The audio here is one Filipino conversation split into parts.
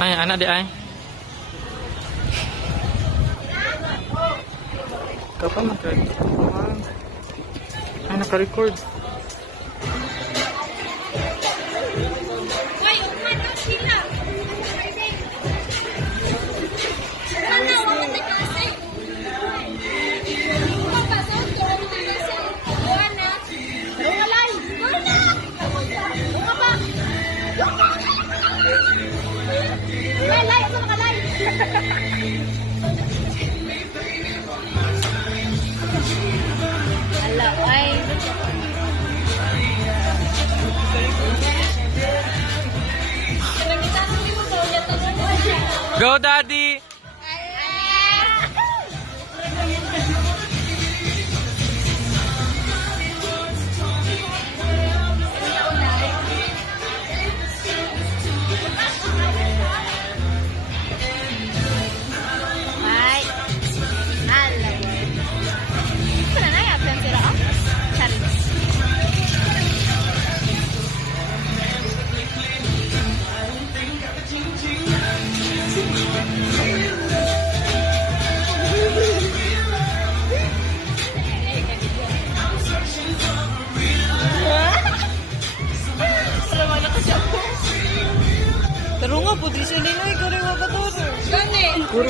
Ay, anak di ay. Kapan naka-record? Ay, naka-record. Ala, ay. Go, Daddy! Ay. Ala. Wala na yapin sila. Charles. Pero nga po, di siya ninoy, kariwa ka to. Gani. Puro.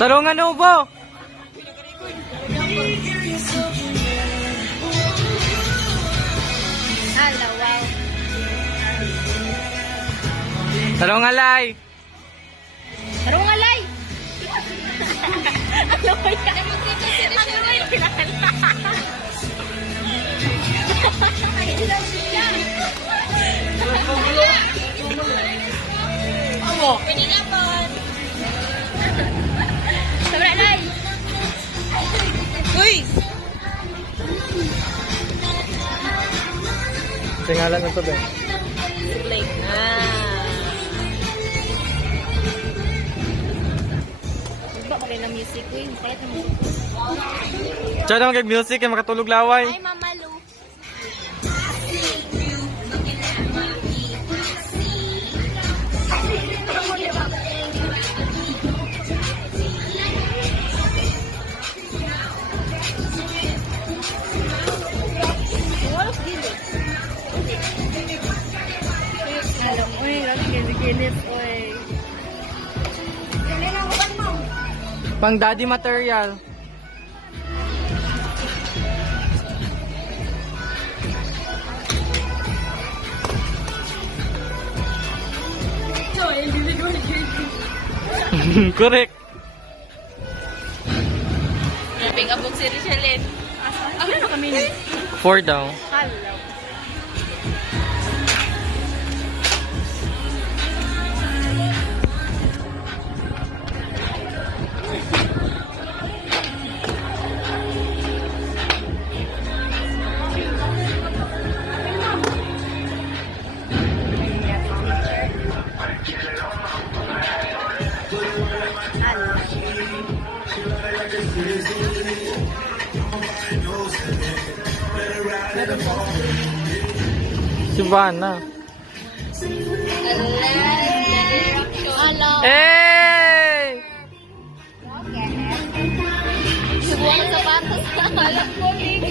Tarungan ubo! Ala, wow. Tarungan lay! Tarong alay. Ano ba yan? Ano ba yan? Amo. Pinilapon. Sobra alay. Uy! Tingalan na to ba? Like, Ba ko rin na music ko yun. Kaya na music. Tsaka naman kag-music, kaya makatulog laway. Ay, Mama Lu. Alam mo, lagi gilit-gilit, oy. Pang daddy material. Correct. Grabe ka si Richelin. Ano na kami? 4 daw. Hello. Si Vanna. Hello. Hey! Subuhan ng sapatos. Alam ko, Lig.